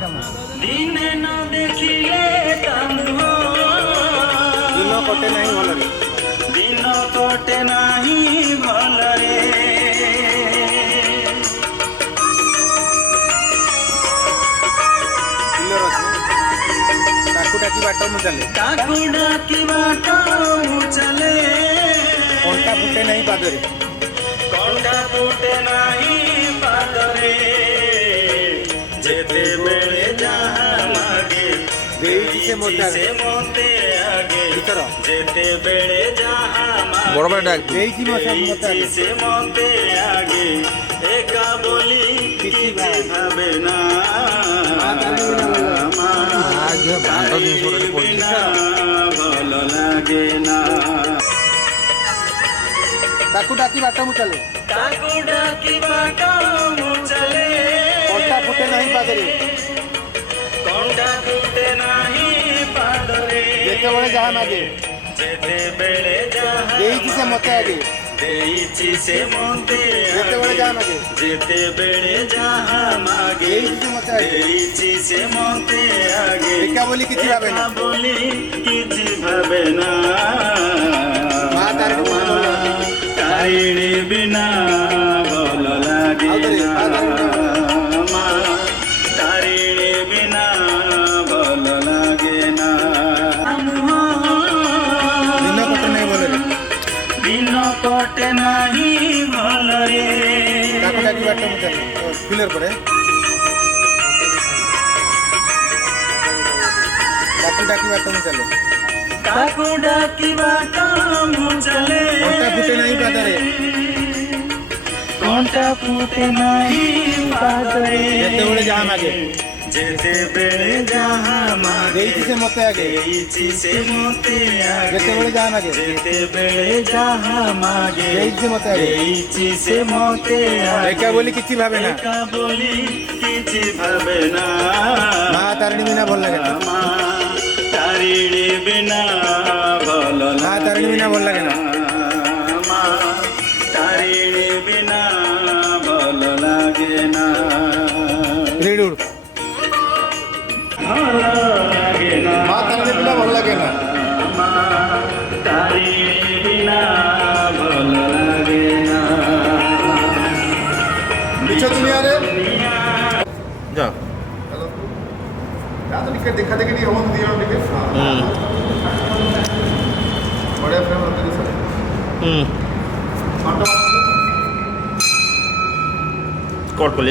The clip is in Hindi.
दिने न देखिले दिन कटे नहीं भल दिन कटे नहीं भलरे डाकी बाट मु चले डाकी बाट मु चले कंटा फुटे नहीं पादरे कंटा फुटे नहीं पादरे जेते बेले जहाँ मागे से मोते आगे जेते बेले जहाँ मागे से मोते आगे एका बोली किसी भावे ना भल लागे ना ताकू डाकी बाट मु चले ताकू डाकी बाट मु चले कंटा फुटे नहीं पादरे कंटा फुटे नहीं पादरे जेते बेले जहाँ मागे जेते बेले जहाँ देईची से मते आगे देईची से मोते जेते बेले जहाँ मागे जेते बेले जहाँ मागे देईची से मोते आगे एका बोली किछि भावे ना बोली किछि भावे ना मां तारिणी बिना भल लागे ना मां तारिणी बिना भल लागे ना दिन कटे नहीं भल रे डाकी बाट मु चले क्लियर करे डाकी बाट मु चले ताकू डाकी बाट मु चले कंटा फुटे नहीं पादरे कंटा फुटे नहीं पादरे जेते बेले जहाँ मागे जेते बेले जहाँ मागे देईची से मोते आगे देईची से मोते आगे जेते बेले जहाँ मागे जेते बेले जहाँ मागे देईची से मोते आगे देईची से मोते आगे एका बोली किछि भावे ना एका बोली किछि भावे ना मां तारिणी बिना भल लागे ना मां तारिणी बिना भल मां तारिणी बिना भल लागे ना मां तारिणी बिना भल लागे ना रेडूर मां तारिणी बिना भल लागे ना तारिणी बिना भल लागे ना पीछे दुनिया रे जा या तो निके देखा देखी नहीं हो दियो निके बड़े फ्रेम रख दे सर कोट को